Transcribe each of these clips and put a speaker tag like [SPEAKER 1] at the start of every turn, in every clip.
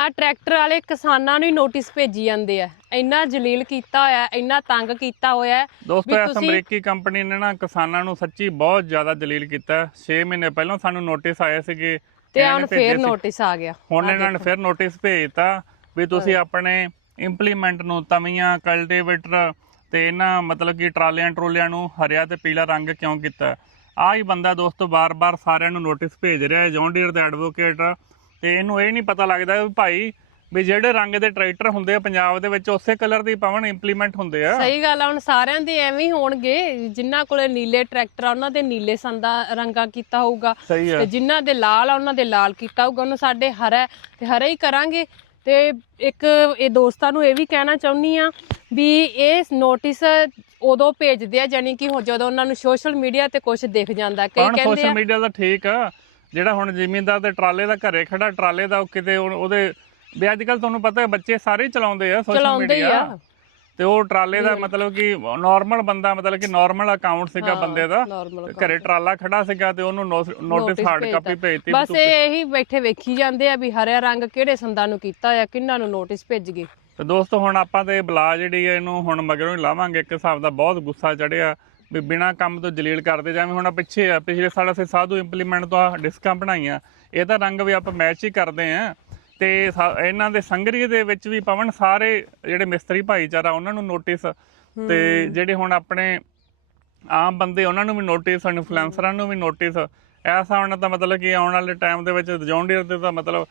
[SPEAKER 1] ਆ ਟਰੈਕਟਰ ਵਾਲੇ ਕਿਸਾਨਾਂ ਨੂੰ ਹੀ ਨੋਟਿਸ ਭੇਜੀ ਜਾਂਦੇ ਆ। ਇੰਨਾ ਜਲੀਲ ਕੀਤਾ ਹੋਇਆ, ਇੰਨਾ ਤੰਗ ਕੀਤਾ ਹੋਇਆ।
[SPEAKER 2] ਦੋਸਤੋ ਇਸ ਅਮਰੀਕੀ ਕੰਪਨੀ ਨੇ ਨਾ ਕਿਸਾਨਾਂ ਨੂੰ ਸੱਚੀ ਬਹੁਤ ਜ਼ਿਆਦਾ ਜਲੀਲ ਕੀਤਾ। 6 ਮਹੀਨੇ ਪਹਿਲਾਂ ਸਾਨੂੰ ਨੋਟਿਸ ਆਏ ਸੀਗੇ
[SPEAKER 1] ਤੇ ਹੁਣ ਫੇਰ ਨੋਟਿਸ ਆ ਗਿਆ।
[SPEAKER 2] ਹੁਣ ਇਹਨਾਂ ਨੇ ਫਿਰ ਨੋਟਿਸ ਭੇਜਤਾ ਵੀ ਤੁਸੀਂ ਆਪਣੇ ਇੰਪਲੀਮੈਂਟ ਨੂੰ, ਤਵੀਆਂ, ਕਲਟੀਵੇਟਰ ਤੇ ਇਹਨਾਂ ਮਤਲਬ ਕਿ ਟਰਾਲਿਆਂ ਨੂੰ ਹਰਿਆ ਤੇ ਪੀਲਾ ਰੰਗ ਕਿਉਂ ਕੀਤਾ। ਆਹ ਹੀ ਬੰਦਾ ਦੋਸਤੋ ਬਾਰ-ਬਾਰ ਸਾਰਿਆਂ ਨੂੰ ਨੋਟਿਸ ਭੇਜ ਰਿਹਾ ਹੈ, ਜੌਨ ਡੀਅਰ ਦਾ ਐਡਵੋਕੇਟ। ਤੇ ਇਹਨੂੰ ਇਹ ਨਹੀਂ ਪਤਾ ਲੱਗਦਾ ਵੀ ਭਾਈ ਵੀ ਜਿਹੜੇ ਰੰਗ ਦੇ ਟਰੈਕਟਰ ਹੁੰਦੇ ਆ ਪੰਜਾਬ ਦੇ ਵਿੱਚ ਉਸੇ ਕਲਰ ਦੇ ਪਵਨ ਇੰਪਲੀਮੈਂਟ ਹੁੰਦੇ ਆ।
[SPEAKER 1] ਸਹੀ ਗੱਲ ਆ। ਹੁਣ ਸਾਰਿਆਂ ਦੇ ਐਵੇਂ ਹੀ ਹੋਣਗੇ, ਜਿਨ੍ਹਾਂ ਕੋਲੇ ਨੀਲੇ ਟਰੈਕਟਰ ਆ ਉਹਨਾਂ ਦੇ ਨੀਲੇ ਸੰਦਾ ਰੰਗਾ ਕੀਤਾ ਹੋਊਗਾ, ਤੇ ਜਿਨ੍ਹਾਂ ਦੇ ਲਾਲ ਆ ਉਹਨਾਂ ਦੇ ਲਾਲ ਕੀਤਾ ਹੋਊਗਾ। ਉਹਨੂੰ ਸਾਡੇ ਹਰਾ ਤੇ ਹਰਾ ਹੀ ਕਰਾਂਗੇ। ਤੇ ਇੱਕ ਇਹ ਦੋਸਤਾਂ ਨੂੰ ਇਹ ਵੀ ਕਹਿਣਾ ਚਾਹੁੰਦੀ ਆ ਵੀ ਇਹ ਨੋਟਿਸ ਉਦੋਂ ਭੇਜਦੇ ਆ ਜਾਨੀ ਕਿ ਜਦੋਂ ਉਹਨਾਂ ਨੂੰ ਸੋਸ਼ਲ ਮੀਡੀਆ ਤੇ ਕੁਝ ਦਿਖ ਜਾਂਦਾ। ਕਈ ਕਹਿੰਦੇ
[SPEAKER 2] ਸੋਸ਼ਲ ਮੀਡੀਆ ਦਾ ਠੀਕ ਆ, ਜਿਹੜਾ ਹੁਣ ਜ਼ਿਮੀਂਦਾਰ ਦੇ ਟਰਾਲੇ ਦਾ ਘਰੇ ਖੜਾ ਟਰਾਲੇ ਦਾ ਕਿਤੇ ਉਹਦੇ ਵੀ ਅੱਜ ਕੱਲ ਤੁਹਾਨੂੰ ਪਤਾ ਬੱਚੇ ਸਾਰੇ ਚਲਾਉਂਦੇ ਆ ਸੋਸ਼ਲ ਮੀਡੀਆ, ਤੇ ਉਹ ਟਰਾਲੇ ਦਾ ਮਤਲਬ ਕਿ ਨਾਰਮਲ ਬੰਦਾ, ਮਤਲਬ ਕਿ ਨਾਰਮਲ ਅਕਾਊਂਟ ਸੀਗਾ ਬੰਦੇ ਦਾ, ਘਰੇ ਟਰਾਲਾ ਖੜਾ ਸੀਗਾ ਤੇ ਉਹਨੂੰ ਨੋਟਿਸ ਹਾਰਡ ਕਾਪੀ ਭੇਜਤੀ।
[SPEAKER 1] ਬਸ ਇਹੀ ਬੈਠੇ ਵੇਖੀ ਜਾਂਦੇ ਆ ਵੀ ਹਰਿਆ ਰੰਗ ਕਿਹੜੇ ਸੰਦਾਂ ਨੂੰ ਕੀਤਾ ਆ, ਕਿਹਨਾਂ ਨੂੰ ਨੋਟਿਸ ਭੇਜ ਗਏ।
[SPEAKER 2] ਤੇ ਦੋਸਤੋ ਹੁਣ ਆਪਾਂ ਤੇ ਬਲਾ ਜਿਹੜੀ ਹੈ ਇਹਨੂੰ ਹੁਣ ਮਗਰੋਂ ਹੀ ਲਾਵਾਂਗੇ। ਇੱਕ ਹਿਸਾਬ ਦਾ ਬਹੁਤ ਗੁੱਸਾ ਚੜਿਆ ਵੀ ਬਿਨਾਂ ਕੰਮ ਤੋਂ ਜਲੀਲ ਕਰਦੇ ਜਾਵੇਂ। ਹੁਣ ਪਿਛਲੇ ਸਾਲ ਅਸੀਂ ਸਾਧੂ ਇੰਪਲੀਮੈਂਟ ਤੋਂ ਡਿਸਕਾਂ ਬਣਾਈਆਂ, ਇਹਦਾ ਰੰਗ ਵੀ ਆਪਾਂ ਮੈਚ ਹੀ ਕਰਦੇ ਆ। ਤੇ ਇਹਨਾਂ ਦੇ ਸੰਗਰੀ ਦੇ ਵਿੱਚ ਵੀ ਪਵਨ ਸਾਰੇ ਜਿਹੜੇ ਮਿਸਤਰੀ ਭਾਈਚਾਰਾ ਉਹਨਾਂ ਨੂੰ ਨੋਟਿਸ, ਤੇ ਜਿਹੜੇ ਹੁਣ ਆਪਣੇ ਆਮ ਬੰਦੇ ਉਹਨਾਂ ਨੂੰ ਵੀ ਨੋਟਿਸ, ਇਨਫਲੂਐਂਸਰਾਂ ਨੂੰ ਵੀ ਨੋਟਿਸ। ਐਸਾ ਹੁਣ ਤਾਂ ਮਤਲਬ ਕਿ ਆਉਣ ਵਾਲੇ ਟਾਈਮ ਦੇ ਵਿੱਚ ਜੌਨ ਡੀਅਰ ਦੇ ਤਾਂ ਮਤਲਬ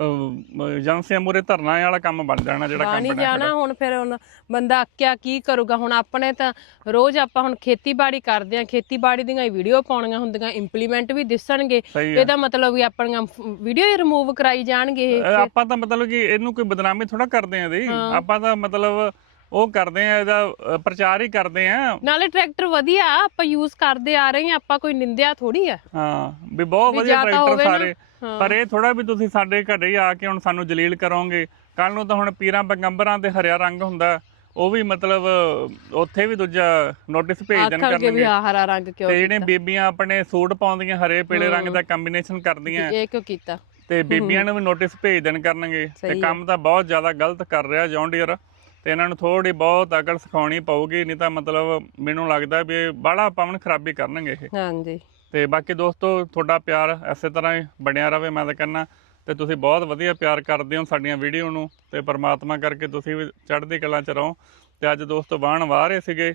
[SPEAKER 2] ਏਜੰਸੀਆਂ ਮੂਹਰੇ ਧਰਨਾ ਵਾਲਾ ਕੰਮ ਬਣ ਜਾਣਾ, ਜਿਹੜਾ ਕੰਮ
[SPEAKER 1] ਨਹੀਂ ਜਾਣਾ। ਹੁਣ ਫਿਰ ਹੁਣ ਬੰਦਾ ਅੱਕਿਆ ਕੀ ਕਰੂਗਾ। ਹੁਣ ਆਪਣੇ ਤਾਂ ਰੋਜ਼ ਆਪਾਂ ਹੁਣ ਖੇਤੀਬਾੜੀ ਕਰਦੇ ਆ, ਖੇਤੀਬਾੜੀ ਦੀਆਂ ਹੀ ਵੀਡੀਓ ਪਾਉਣੀਆਂ ਹੁੰਦੀਆਂ, ਇੰਪਲੀਮੈਂਟ ਵੀ ਦਿਸਣਗੇ। ਇਹਦਾ ਮਤਲਬ ਵੀ ਆਪਣੀਆਂ ਵੀਡੀਓ ਹੀ ਰਿਮੂਵ ਕਰਾਈ ਜਾਣਗੇ।
[SPEAKER 2] ਆਪਾਂ ਤਾਂ ਮਤਲਬ ਕਿ ਇਹਨੂੰ ਕੋਈ ਬਦਨਾਮੀ ਥੋੜਾ ਕਰਦੇ ਆ ਇਹਦੀ, ਆਪਾਂ ਤਾਂ ਮਤਲਬ ਉਹ ਕਰਦੇ ਆ, ਇਹਦਾ ਪ੍ਰਚਾਰ ਹੀ ਕਰਦੇ ਆ।
[SPEAKER 1] ਨਾਲੇ ਟਰੈਕਟਰ ਵਧੀਆ ਆਪਾਂ ਯੂਜ਼ ਕਰਦੇ ਆ ਰਹੇ ਆ, ਆਪਾਂ ਕੋਈ ਨਿੰਦਿਆ ਥੋੜੀ ਆ।
[SPEAKER 2] ਹਾਂ ਵੀ ਬਹੁਤ ਵਧੀਆ ਟਰੈਕਟਰ ਸਾਰੇ, ਪਰ ਇਹ ਥੋੜਾ ਵੀ ਤੁਸੀਂ ਸਾਡੇ ਘਰੇ ਆ ਕੇ ਹੁਣ ਸਾਨੂੰ ਜਲੀਲ ਕਰੋਗੇ। ਕੱਲ ਨੂੰ ਤਾਂ ਹੁਣ ਪੀਰਾਂ ਪੈਗੰਬਰਾਂ ਤੇ ਹਰਿਆ ਰੰਗ ਹੁੰਦਾ, ਉਹ ਵੀ ਮਤਲਬ ਉੱਥੇ ਵੀ ਦੂਜਾ ਨੋਟਿਸ ਭੇਜ ਦੇਣ ਕਰਨਗੇ।
[SPEAKER 1] ਹਰਾ ਰੰਗ ਕਿਉਂ?
[SPEAKER 2] ਤੇ ਜਿਹੜੇ ਬੀਬੀਆਂ ਆਪਣੇ ਸੂਟ ਪਾਉਂਦੀਆਂ ਹਰੇ ਪੀਲੇ ਰੰਗ ਦਾ ਕੰਬੀਨੇਸ਼ਨ ਕਰਦੀਆਂ,
[SPEAKER 1] ਇਹ ਕਿਉਂ ਕੀਤਾ?
[SPEAKER 2] ਤੇ ਬੀਬੀਆਂ ਨੂੰ ਵੀ ਨੋਟਿਸ ਭੇਜ ਦੇਣ ਕਰਨਗੇ। ਤੇ ਕੰਮ ਤਾਂ ਬਹੁਤ ਜ਼ਿਆਦਾ ਗਲਤ ਕਰ ਰਿਹਾ ਜੌਨ ਡੀਅਰ, ਤੇ ਇਹਨਾਂ ਨੂੰ ਥੋੜੀ ਬਹੁਤ ਅਕਲ ਸਿਖਾਉਣੀ ਪਊਗੀ, ਨਹੀਂ ਤਾਂ ਮਤਲਬ ਮੈਨੂੰ ਲੱਗਦਾ ਵੀ ਬਾਹਲਾ ਪਵਨ ਖਰਾਬੀ ਕਰਨਗੇ ਇਹ।
[SPEAKER 1] ਹਾਂਜੀ।
[SPEAKER 2] ਤੇ ਬਾਕੀ ਦੋਸਤੋ ਤੁਹਾਡਾ ਪਿਆਰ ਇਸੇ ਤਰ੍ਹਾਂ ਹੀ ਬਣਿਆ ਰਵੇ ਮੈਂ ਤਾਂ ਕਹਿੰਦਾ। ਤੇ ਤੁਸੀਂ ਬਹੁਤ ਵਧੀਆ ਪਿਆਰ ਕਰਦੇ ਹੋ ਸਾਡੀਆਂ ਵੀਡੀਓ ਨੂੰ, ਤੇ ਪਰਮਾਤਮਾ ਕਰਕੇ ਤੁਸੀਂ ਵੀ ਚੜ੍ਹਦੀ ਕਲਾ 'ਚ ਰਹੋ। ਤੇ ਅੱਜ ਦੋਸਤੋ ਵਾਹਣ ਵਾਹ ਰਹੇ ਸੀਗੇ,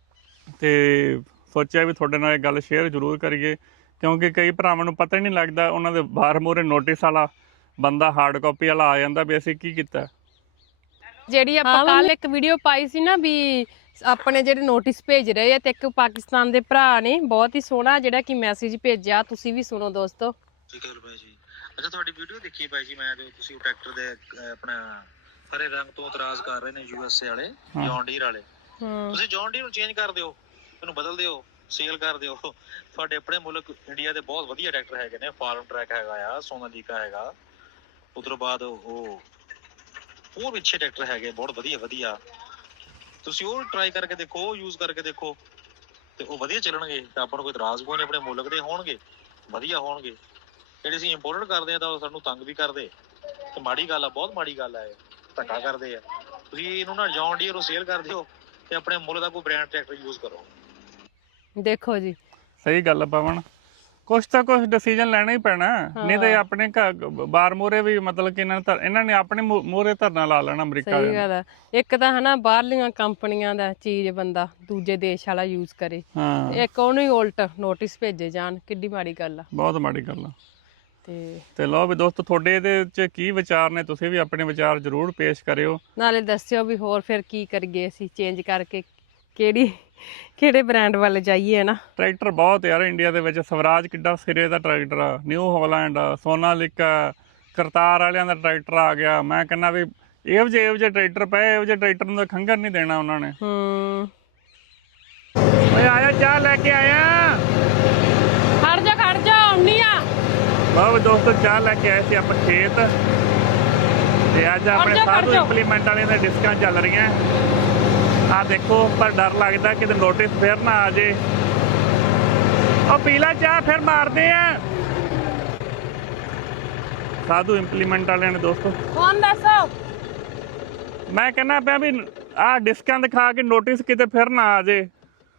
[SPEAKER 2] ਤੇ ਸੋਚਿਆ ਵੀ ਤੁਹਾਡੇ ਨਾਲ ਇਹ ਗੱਲ ਸ਼ੇਅਰ ਜ਼ਰੂਰ ਕਰੀਏ, ਕਿਉਂਕਿ ਕਈ ਭਰਾਵਾਂ ਨੂੰ ਪਤਾ ਹੀ ਨਹੀਂ ਲੱਗਦਾ, ਉਹਨਾਂ ਦੇ ਬਾਹਰ ਮੂਹਰੇ ਨੋਟਿਸ ਵਾਲਾ ਬੰਦਾ ਹਾਰਡ ਕਾਪੀ ਵਾਲਾ ਆ ਜਾਂਦਾ ਵੀ ਅਸੀਂ ਕੀ ਕੀਤਾ।
[SPEAKER 1] ਜਿਹੜੀ ਆਪਾਂ ਕੱਲ ਇੱਕ ਵੀਡੀਓ ਪਾਈ ਸੀ ਨਾ ਵੀ ਆਪਣੇ ਜਿਹੜੇ ਨੋਟਿਸ ਭੇਜ ਰਹੇ ਆ, ਤੇ ਇੱਕ ਪਾਕਿਸਤਾਨ ਦੇ ਭਰਾ ਨੇ ਬਹੁਤ ਹੀ ਸੋਹਣਾ ਜਿਹੜਾ ਕਿ ਮੈਸੇਜ ਭੇਜਿਆ, ਤੁਸੀਂ ਵੀ ਸੁਣੋ ਦੋਸਤੋ।
[SPEAKER 3] ਠੀਕ ਹੈ ਭਾਈ ਜੀ। ਅੱਛਾ ਤੁਹਾਡੀ ਵੀਡੀਓ ਦੇਖੀ ਭਾਈ ਜੀ ਮੈਂ, ਜੋ ਤੁਸੀਂ ਟਰੈਕਟਰ ਦੇ ਆਪਣਾ ਹਰੇ ਰੰਗ ਤੋਂ ਇਤਰਾਜ਼ ਕਰ ਰਹੇ ਨੇ ਯੂਐਸਏ ਵਾਲੇ, ਜੌਨ ਡੀਅਰ ਵਾਲੇ। ਤੁਸੀਂ ਜੌਨ ਡੀਅਰ ਨੂੰ ਚੇਂਜ ਕਰ ਦਿਓ, ਇਹਨੂੰ ਬਦਲ ਦਿਓ, ਸੇਲ ਕਰ ਦਿਓ। ਤੁਹਾਡੇ ਆਪਣੇ ਮੁਲਕ ਇੰਡੀਆ ਦੇ ਬਹੁਤ ਵਧੀਆ ਟਰੈਕਟਰ ਹੈਗੇ ਨੇ, ਫਾਰਮ ਟਰੈਕ ਹੈਗਾ ਆ, ਸੋਨਾਲੀਕਾ ਹੈਗਾ, ਉਧਰੋਂ ਬਾਅਦ ਉਹ ਵੀ ਅੱਛੇ ਟਰੈਕਟਰ ਹੈਗੇ ਬਹੁਤ ਵਧੀਆ। ਤੁਸੀਂ ਉਹ ਟਰਾਈ ਕਰਕੇ ਦੇਖੋ, ਉਹ ਯੂਜ਼ ਕਰਕੇ ਦੇਖੋ, ਤੇ ਉਹ ਵਧੀਆ ਚੱਲਣਗੇ। ਤਾਂ ਆਪਾਂ ਨੂੰ ਕੋਈ ਇਤਰਾਜ਼ ਕੋਈ ਨਹੀਂ, ਆਪਣੇ ਮੁਲਕ ਦੇ ਹੋਣਗੇ, ਵਧੀਆ ਹੋਣਗੇ। ਜਿਹੜੇ ਅਸੀਂ ਇੰਪੋਰਟ ਕਰਦੇ ਆ ਤਾਂ ਉਹ ਸਾਨੂੰ ਤੰਗ ਵੀ ਕਰਦੇ, ਤੇ ਮਾੜੀ ਗੱਲ ਆ, ਬਹੁਤ ਮਾੜੀ ਗੱਲ ਆ, ਇਹ ਧੱਕਾ ਕਰਦੇ ਆ। ਤੁਸੀਂ ਇਹਨੂੰ ਨਾ ਜੌਨ ਡੀਅਰ ਨੂੰ ਸੇਲ ਕਰ ਦਿਓ, ਤੇ ਆਪਣੇ ਮੁਲਕ ਦਾ ਕੋਈ ਬ੍ਰਾਂਡ ਟਰੈਕਟਰ ਯੂਜ਼ ਕਰੋ। ਦੇਖੋ ਜੀ
[SPEAKER 2] ਸਹੀ ਗੱਲ ਆ ਪਵਨ, ਕੁਛ ਤਾਂ ਕੁਛ ਡਿਸੀਜਨ ਲੈਣਾ ਹੀ ਪੈਣਾ, ਨਹੀਂ ਤੇ ਆਪਣੇ ਬਾਰ ਮੂਹਰੇ ਵੀ ਮਤਲਬ ਕਿ ਇਹਨਾਂ ਨੇ ਆਪਣੇ ਮੂਹਰੇ ਧਰਨਾ ਲਾ ਲੈਣਾ ਅਮਰੀਕਾ ਦੇ।
[SPEAKER 1] ਸਹੀ ਗੱਲ ਆ। ਇੱਕ ਤਾਂ ਹਨਾ ਬਾਹਰਲੀਆਂ ਕੰਪਨੀਆਂ ਦਾ ਚੀਜ਼ ਬੰਦਾ ਦੂਜੇ ਦੇਸ਼ ਵਾਲਾ ਯੂਜ਼ ਕਰੇ, ਇੱਕ ਉਹਨੂੰ ਹੀ ਉਲਟ ਨੋਟਿਸ ਭੇਜੇ ਜਾਣ, ਕਿੱਡੀ ਮਾੜੀ ਗੱਲ ਆ, ਬਹੁਤ ਮਾੜੀ ਗੱਲ ਆ। ਤੇ ਲਓ ਵੀ ਦੋਸਤੋ ਤੁਹਾਡੇ ਇਹਦੇ 'ਚ ਕੀ ਵਿਚਾਰ ਨੇ, ਤੁਸੀਂ ਵੀ ਆਪਣੇ ਵਿਚਾਰ ਜ਼ਰੂਰ ਪੇਸ਼ ਕਰਿਓ, ਨਾਲੇ ਦੱਸਿਓ ਵੀ ਹੋਰ ਫਿਰ ਕੀ ਕਰੀਏ ਅਸੀਂ ਚੇਂਜ ਕਰਕੇ, ਕਿਹੜੇ ਬ੍ਰਾਂਡ ਵੱਲ ਜਾਈਏ ਨਾ। ਟਰੈਕਟਰ ਬਹੁਤ ਯਾਰ ਇੰਡੀਆ ਦੇ ਵਿੱਚ, ਸਵਰਾਜ ਕਿੱਡਾ ਸਿਰੇ ਦਾ ਟਰੈਕਟਰ ਆ, ਨਿਊ ਹਾਲੈਂਡ, ਸੋਨਾਲੀਕਾ, ਕਰਤਾਰ ਵਾਲਿਆਂ ਦਾ ਟਰੈਕਟਰ ਆ ਗਿਆ। ਮੈਂ ਕਹਿੰਦਾ ਵੀ ਇਹੋ ਜਿਹੇ ਟਰੈਕਟਰ ਪਏ, ਇਹੋ ਜਿਹੇ ਟਰੈਕਟਰ ਨੂੰ ਖੰਘਰ ਨਹੀਂ ਦੇਣਾ ਉਹਨਾਂ ਨੇ। ਓਏ ਆਇਆ ਚਾਹ ਲੈ ਕੇ ਆਇਆ, ਖੜ ਜਾ ਆਉਣੀ ਆ। ਬਹੁਤ ਦੋਸਤੋ ਚਾਹ ਲੈ ਕੇ ਆਏ ਸੀ ਆਪਾਂ ਖੇਤ, ਤੇ ਅੱਜ ਆਪਣੇ ਸਾਧੂ ਇੰਪਲੀਮੈਂਟ ਵਾਲਿਆਂ ਦੇ ਡਿਸਕਾਂ ਚੱਲ ਰਹੀਆਂ ਆ ਦੇਖੋ। ਪਰ ਡਰ ਲੱਗਦਾ ਕਿਤੇ ਨੋਟਿਸ ਫਿਰ ਨਾ ਆ ਜੇ। ਉਹ ਪੀਲਾ ਚਾਹ ਫਿਰ ਮਾਰਦੇ ਆ।
[SPEAKER 2] ਸਾਧੂ ਇੰਪਲੀਮੈਂਟ ਵਾਲਿਆਂ ਨੇ ਦੋਸਤੋ।
[SPEAKER 1] ਕੌਣ ਦੱਸੋ?
[SPEAKER 2] ਮੈਂ ਕਹਿੰਦਾ ਪਿਆ ਵੀ ਆਹ ਡਿਸਕਾਂ ਦਿਖਾ ਕੇ ਨੋਟਿਸ ਕਿਤੇ ਫਿਰ ਨਾ ਆ ਜੇ,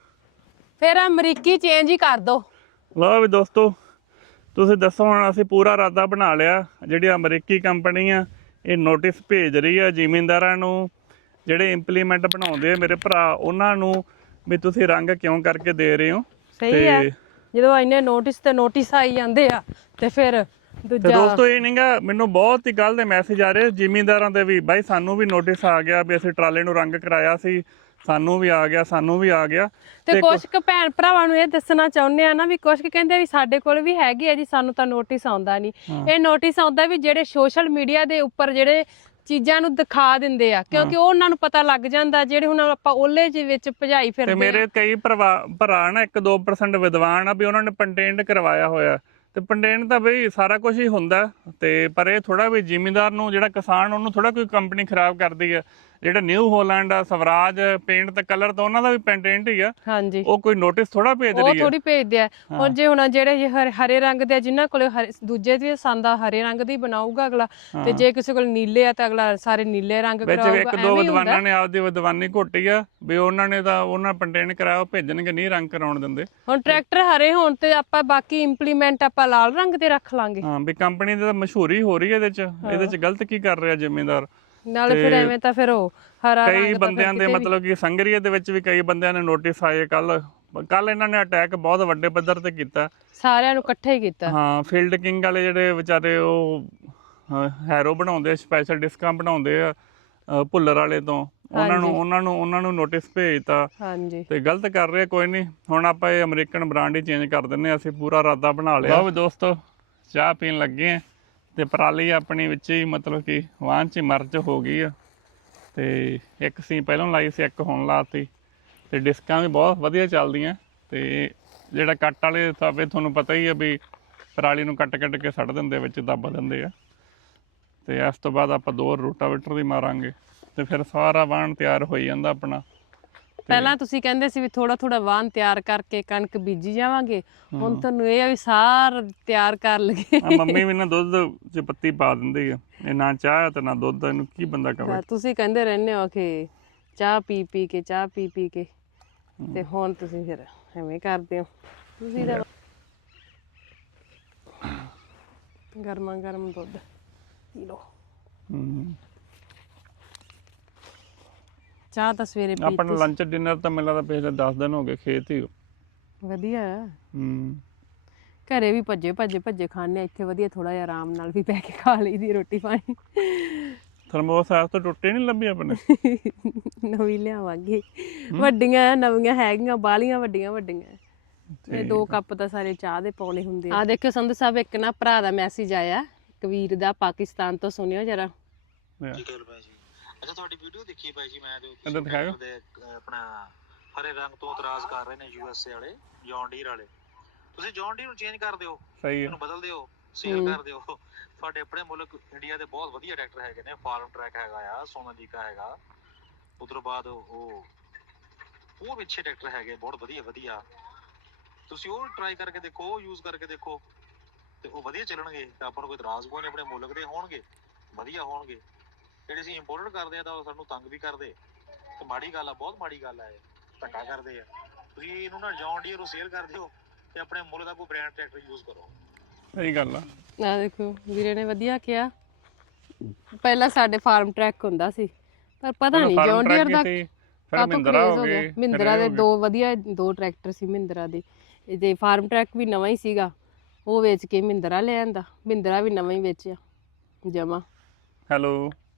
[SPEAKER 1] ਫਿਰ ਅਮਰੀਕੀ ਚੇਂਜ ਹੀ ਕਰ ਦੋ।
[SPEAKER 2] ਲਓ ਵੀ ਦੋਸਤੋ ਤੁਸੀਂ ਦੱਸੋ ਹੁਣ। ਅਸੀਂ ਪੂਰਾ ਇਰਾਦਾ ਬਣਾ ਲਿਆ, ਜਿਹੜੀ ਅਮਰੀਕੀ ਕੰਪਨੀ ਆ ਇਹ ਨੋਟਿਸ ਭੇਜ ਰਹੀ ਆ ਜ਼ਿਮੀਂਦਾਰਾਂ ਨੂੰ, ਜਿਹੜੇ ਇੰਪਲੀਮੈਂਟ ਬਣਾਉਂਦੇ ਆ ਮੇਰੇ ਭਰਾ, ਉਹਨਾਂ ਨੂੰ ਵੀ ਤੁਸੀਂ ਰੰਗ ਕਿਉਂ ਕਰਕੇ ਦੇ ਰਹੇ ਹੋ।
[SPEAKER 1] ਸਹੀ ਹੈ, ਜਦੋਂ ਇੰਨੇ ਨੋਟਿਸ ਆਈ ਜਾਂਦੇ ਆ ਤੇ ਫਿਰ ਦੂਜਾ
[SPEAKER 2] ਦੋਸਤੋ ਇਹ ਨਹੀਂਗਾ, ਮੈਨੂੰ ਬਹੁਤ ਹੀ ਗੱਲ ਦੇ ਮੈਸੇਜ ਆ ਰਹੇ ਜ਼ਿਮੀਂਦਾਰਾਂ ਦੇ ਵੀ, ਬਾਈ ਸਾਨੂੰ ਵੀ ਨੋਟਿਸ ਆ ਗਿਆ ਵੀ ਅਸੀਂ ਟਰਾਲੇ ਨੂੰ ਰੰਗ ਕਰਾਇਆ ਸੀ, ਸਾਨੂੰ ਵੀ ਆ ਗਿਆ, ਸਾਨੂੰ ਵੀ ਆ ਗਿਆ।
[SPEAKER 1] ਤੇ ਕੁਝ ਕੁ ਭੈਣ ਭਰਾਵਾਂ ਨੂੰ ਇਹ ਦੱਸਣਾ ਚਾਹੁੰਦੇ ਆ ਨਾ ਵੀ ਕੁਝ ਕੁ ਕਹਿੰਦੇ ਵੀ ਸਾਡੇ ਕੋਲ ਵੀ ਹੈਗੀ ਆ ਜੀ, ਸਾਨੂੰ ਤਾਂ ਨੋਟਿਸ ਆਉਂਦਾ ਨਹੀਂ। ਇਹ ਨੋਟਿਸ ਆਉਂਦਾ ਵੀ ਜਿਹੜੇ ਸੋਸ਼ਲ ਮੀਡੀਆ ਦੇ ਉੱਪਰ ਜਿਹੜੇ ਚੀਜ਼ਾਂ ਨੂੰ ਦਿਖਾ ਦਿੰਦੇ ਆ, ਕਿਉਂਕਿ ਉਹ ਉਹਨਾਂ ਨੂੰ ਪਤਾ ਲੱਗ ਜਾਂਦਾ, ਜਿਹੜੇ ਹੁਣ ਆਪਾਂ ਓਲੇ ਦੇ ਵਿੱਚ ਭਜਾਈ ਫਿਰਦੇ।
[SPEAKER 2] ਤੇ ਮੇਰੇ ਕਈ ਭਰਾ ਨਾ 1-2% ਵਿਦਵਾਨ ਆ ਵੀ ਉਹਨਾਂ ਨੇ ਕੰਟੇਂਟ ਕਰਵਾਇਆ ਹੋਇਆ, ਤੇ ਕੰਟੇਂਟ ਤਾਂ ਬਈ ਸਾਰਾ ਕੁਝ ਹੀ ਹੁੰਦਾ, ਤੇ ਪਰ ਇਹ ਥੋੜਾ ਵੀ ਜ਼ਿਮੀਂਦਾਰ ਨੂੰ, ਜਿਹੜਾ ਕਿਸਾਨ, ਉਹਨੂੰ ਥੋੜਾ ਕੋਈ ਕੰਪਨੀ ਖਰਾਬ ਕਰਦੀ ਆ। ਜਿਹੜਾ ਨਿਊ ਹੋਲੈਂਡ ਆ, ਸਵਰਾਜ ਪੇਂਟ ਤੇ ਕਲਰ ਤਾਂ ਉਹਨਾਂ ਦਾ ਵੀ ਕੰਟੇਂਟ ਹੀ ਆ।
[SPEAKER 1] ਹਾਂਜੀ,
[SPEAKER 2] ਉਹ ਕੋਈ ਨੋਟਿਸ ਥੋੜਾ ਭੇਜ ਰਹੀ ਆ,
[SPEAKER 1] ਉਹ ਥੋੜੀ ਭੇਜਦੇ ਆ। ਹੁਣ ਜੇ ਹੁਣ ਜਿਹੜੇ ਹਰੇ ਰੰਗ ਦੇ, ਜਿਨ੍ਹਾਂ ਕੋਲ ਦੂਜੇ ਦੀ ਸੰਦਾ ਹਰੇ ਰੰਗ ਦੀ ਬਣਾਊਗਾ ਅਗਲਾ, ਤੇ ਜੇ ਕਿਸੇ ਕੋਲ ਨੀਲੇ ਆ ਤਾਂ ਅਗਲਾ ਸਾਰੇ ਨੀਲੇ ਰੰਗ ਕਰਾਊਗਾ।
[SPEAKER 2] ਵਿੱਚ 1-2 ਵਿਦਵਾਨਾਂ ਨੇ ਆਪਦੀ ਵਿਦਵਾਨੀ ਘੋਟੀ ਆ ਵੀ ਉਹਨਾਂ ਨੇ ਤਾਂ ਉਹਨਾਂ ਕੰਟੇਂਟ ਕਰਾਇਆ, ਉਹ ਭੇਜਣਗੇ, ਨਹੀਂ ਰੰਗ ਕਰਾਉਣ ਦਿੰਦੇ।
[SPEAKER 1] ਹੁਣ ਟਰੈਕਟਰ ਹਰੇ ਹੋਣ ਤੇ ਆਪਾਂ ਬਾਕੀ ਇੰਪਲੀਮੈਂਟ ਆਪਾਂ ਲਾਲ ਰੰਗ ਦੇ ਰੱਖ ਲਾਂਗੇ।
[SPEAKER 2] ਹਾਂ ਵੀ ਕੰਪਨੀ ਦੀ ਤਾਂ ਮਸ਼ਹੂਰੀ ਹੋ ਰਹੀ ਹੈ ਇਹਦੇ ਚ ਗਲਤ ਕੀ ਕਰ ਰਿਹਾ ਜ਼ਿਮੀਂਦਾਰ।
[SPEAKER 1] ਨਾਲੇ ਫਿਰ ਐਵੇਂ ਤਾਂ ਫਿਰ ਉਹ ਹਰਾ
[SPEAKER 2] ਕਈ ਬੰਦਿਆਂ ਦੇ ਮਤਲਬ ਕਿ ਸੰਗਰੀਏ ਦੇ ਵਿੱਚ ਵੀ ਕਈ ਬੰਦਿਆਂ ਨੇ ਨੋਟਿਸ ਆਏ। ਕੱਲ ਇਹਨਾਂ ਨੇ ਅਟੈਕ ਬਹੁਤ ਵੱਡੇ ਪੱਧਰ ਤੇ ਕੀਤਾ, ਸਾਰਿਆਂ ਨੂੰ ਇਕੱਠੇ ਹੀ ਕੀਤਾ। ਹਾਂ, ਫੀਲਡ ਕਿੰਗ ਵਾਲੇ ਜਿਹੜੇ ਵਿਚਾਰੇ ਉਹ ਹੈਰੋ ਬਣਾਉਂਦੇ, ਸਪੈਸ਼ਲ ਡਿਸਕਾਂ ਬਣਾਉਂਦੇ ਆ ਭੁੱਲਰ ਵਾਲੇ ਤੋਂ, ਉਹਨਾਂ ਨੂੰ ਨੋਟਿਸ ਭੇਜਤਾ। ਹਾਂਜੀ, ਤੇ ਗਲਤ ਕਰ ਰਹੇ। ਕੋਈ ਨਹੀਂ, ਹੁਣ ਆਪਾਂ ਇਹ ਅਮਰੀਕਨ ਬ੍ਰਾਂਡ ਹੀ ਚੇਂਜ ਕਰ ਦਿੰਦੇ। ਅਸੀਂ ਪੂਰਾ ਇਰਾਦਾ ਬਣਾ ਲਿਆ। ਵੀ ਦੋਸਤੋ ਚਾਹ ਪੀਣ ਲੱਗੇ ਆ, ਤੇ ਪਰਾਲੀ ਆਪਣੀ ਵਿੱਚ ਹੀ ਮਤਲਬ ਕਿ ਵਾਹਨ 'ਚ ਮਰਜ ਹੋ ਗਈ ਆ, ਤੇ ਇੱਕ ਸੀ ਪਹਿਲਾਂ ਲਾਈ ਸੀ, ਇੱਕ ਹੁਣ ਲਾਤੀ, ਤੇ ਡਿਸਕਾਂ ਵੀ ਬਹੁਤ ਵਧੀਆ ਚੱਲਦੀਆਂ। ਤੇ ਜਿਹੜਾ ਕੱਟ ਵਾਲੇ ਸਾਬੇ ਤੁਹਾਨੂੰ ਪਤਾ ਹੀ ਆ ਵੀ ਪਰਾਲੀ ਨੂੰ ਕੱਟ ਕੇ ਸੱਟ ਦਿੰਦੇ, ਵਿੱਚ ਦੱਬ ਦਿੰਦੇ ਆ। ਤੇ ਇਸ ਤੋਂ ਬਾਅਦ ਆਪਾਂ 2 ਰੋਟਾਵੇਟਰ ਦੀ ਮਾਰਾਂਗੇ, ਤੇ ਫਿਰ ਸਾਰਾ ਵਾਹਨ ਤਿਆਰ ਹੋਈ ਜਾਂਦਾ ਆਪਣਾ। ਪਹਿਲਾਂ ਤੁਸੀਂ ਕਹਿੰਦੇ ਸੀ ਵੀ ਥੋੜਾ ਵਾਹਨ ਤਿਆਰ ਕਰਕੇ ਕਣਕ ਬੀਜੀ ਜਾਵਾਂਗੇ, ਹੁਣ ਤੁਹਾਨੂੰ ਇਹ ਆ ਵੀ ਸਾਰ ਤਿਆਰ ਕਰ ਲਗੇ। ਮੰਮੀ ਵੀ ਨਾ ਦੁੱਧ 'ਚ ਪੱਤੀ ਪਾ ਦਿੰਦੀ ਆ, ਇਹ ਨਾ ਚਾਹ ਤੇ ਨਾ ਦੁੱਧ, ਇਹਨੂੰ ਕੀ ਬੰਦਾ ਕਵੇ। ਤੁਸੀਂ ਕਹਿੰਦੇ ਰਹਿੰਦੇ ਹੋ ਕਿ ਚਾਹ ਪੀ ਕੇ ਤੇ ਹੁਣ ਤੁਸੀਂ ਫਿਰ ਐਵੇਂ ਕਰਦੇ ਹੋ। ਤੁਸੀਂ ਤਾਂ ਗਰਮ ਦੁੱਧ ਪੀ ਲਓ। ਚਾਹ ਤਾਂ ਸਵੇਰੇ ਪੀਤੀ। ਆਪਣਾ ਲੰਚ ਡਿਨਰ ਤਾਂ ਮੈਨੂੰ ਲੱਗਦਾ ਪਿਛਲੇ 10 ਦਿਨ ਹੋ ਗਏ ਖੇਤ ਹੀ। ਵਧੀਆ। ਘਰੇ ਵੀ ਭੱਜੇ ਖਾਣੇ, ਇੱਥੇ ਵਧੀਆ ਥੋੜਾ ਜਿਹਾ ਆਰਾਮ ਨਾਲ ਵੀ ਬਹਿ ਕੇ ਖਾ ਲਈਦੀ ਰੋਟੀ ਪਾਣੀ। ਥਰਮੋਸ ਆਸ ਤੋਂ ਟੁੱਟੇ ਨਹੀਂ ਲੱਭੀ ਆਪਣੇ। ਨਵੀਂ ਲਿਆਵਾਂਗੇ, ਵੱਡੀਆਂ ਨਵੀਆਂ ਹੈਗੀਆਂ, ਬਾਲੀਆਂ ਵੱਡੀਆਂ। ਇਹ 2 ਕੱਪ ਤਾਂ ਸਾਰੇ ਚਾਹ ਦੇ ਪਾਉਣੇ ਹੁੰਦੇ ਆ। ਦੇਖਿਓ ਸੰਧੂ ਸਾਹਿਬ, ਇੱਕ ਨਾ ਭਰਾ ਦਾ ਮੈਸੇਜ ਆਇਆ ਕਬੀਰ ਦਾ, ਪਾਕਿਸਤਾਨ ਤੋਂ, ਸੁਣਿਓ ਜਰਾ।
[SPEAKER 3] ਅੱਛਾ, ਤੁਹਾਡੀ ਵੀਡੀਓ ਦੇਖੀ ਬਾਈ ਜੀ ਮੈਂ, ਦੇ ਆਪਣਾ ਹਰੇ ਰੰਗ ਤੋਂ ਇਤਰਾਜ਼ ਕਰ ਰਹੇ ਨੇ USA ਵਾਲੇ, ਜੌਨ ਡੀਰ ਵਾਲੇ। ਤੁਸੀਂ ਜੌਨ ਡੀਰ ਨੂੰ ਚੇਂਜ ਕਰ ਦਿਓ, ਇਹਨੂੰ ਬਦਲ ਦਿਓ, ਸੇਲ ਕਰ ਦਿਓ। ਤੁਹਾਡੇ ਆਪਣੇ ਮੁਲਕ ਇੰਡੀਆ ਦੇ ਬਹੁਤ ਵਧੀਆ ਟਰੈਕਟਰ ਹੈਗੇ ਨੇ, ਫਾਰਮ ਟਰੈਕ ਹੈਗਾ ਆ, ਸੋਨਾਲੀਕਾ ਹੈਗਾ, ਉਧਰੋਂ ਬਾਅਦ ਉਹ ਵੀ ਅੱਛੇ ਟਰੈਕਟਰ ਹੈਗੇ, ਬਹੁਤ ਵਧੀਆ। ਤੁਸੀਂ ਉਹ ਟਰਾਈ ਕਰਕੇ ਦੇਖੋ, ਉਹ ਯੂਜ਼ ਕਰਕੇ ਦੇਖੋ, ਤੇ ਉਹ ਵਧੀਆ ਚੱਲਣਗੇ। ਤੇ ਆਪਾਂ ਨੂੰ ਕੋਈ ਇਤਰਾਜ਼ ਕੋਈ ਨਹੀਂ, ਆਪਣੇ ਮੁਲਕ ਦੇ ਹੋਣਗੇ, ਵਧੀਆ ਹੋਣਗੇ। ਜਿਹੜੇ ਅਸੀਂ ਇੰਪੋਰਟ ਕਰਦੇ ਆ ਤਾਂ ਉਹ ਸਾਨੂੰ ਤੰਗ ਵੀ ਕਰਦੇ, ਤੇ ਮਾੜੀ ਗੱਲ ਆ, ਬਹੁਤ ਮਾੜੀ ਗੱਲ ਆ, ਇਹ ਧੱਕਾ ਕਰਦੇ ਆ। ਤੁਸੀਂ ਇਹਨੂੰ ਨਾ ਜੌਨ ਡੀਅਰ ਨੂੰ ਸੇਲ ਕਰ ਦਿਓ, ਤੇ ਆਪਣੇ ਮੁਲਕ ਦਾ ਕੋਈ ਬ੍ਰਾਂਡ ਟਰੈਕਟਰ ਯੂਜ਼ ਕਰੋ। ਸਹੀ ਗੱਲ ਆ।
[SPEAKER 1] ਆ ਦੇਖੋ ਵੀਰੇ ਨੇ ਵਧੀਆ ਕਿਹਾ। ਪਹਿਲਾਂ ਸਾਡੇ ਫਾਰਮ ਟਰੈਕ ਹੁੰਦਾ ਸੀ, ਪਰ ਪਤਾ ਨਹੀਂ ਜੌਨ ਡੀਅਰ ਦਾ ਮਹਿੰਦਰਾ ਹੋ ਗਿਆ। ਮਹਿੰਦਰਾ ਦੇ 2 ਟਰੈਕਟਰ ਸੀ ਮਹਿੰਦਰਾ ਦੇ, ਤੇ ਫਾਰਮ ਟਰੈਕ ਵੀ ਨਵਾਂ ਹੀ ਸੀਗਾ, ਉਹ ਵੇਚ ਕੇ ਮਹਿੰਦਰਾ ਲੈ ਆਂਦਾ। ਮਹਿੰਦਰਾ ਵੀ ਨਵਾਂ ਹੀ ਵੇਚਿਆ ਜਮਾ।
[SPEAKER 2] ਹੈਲੋ।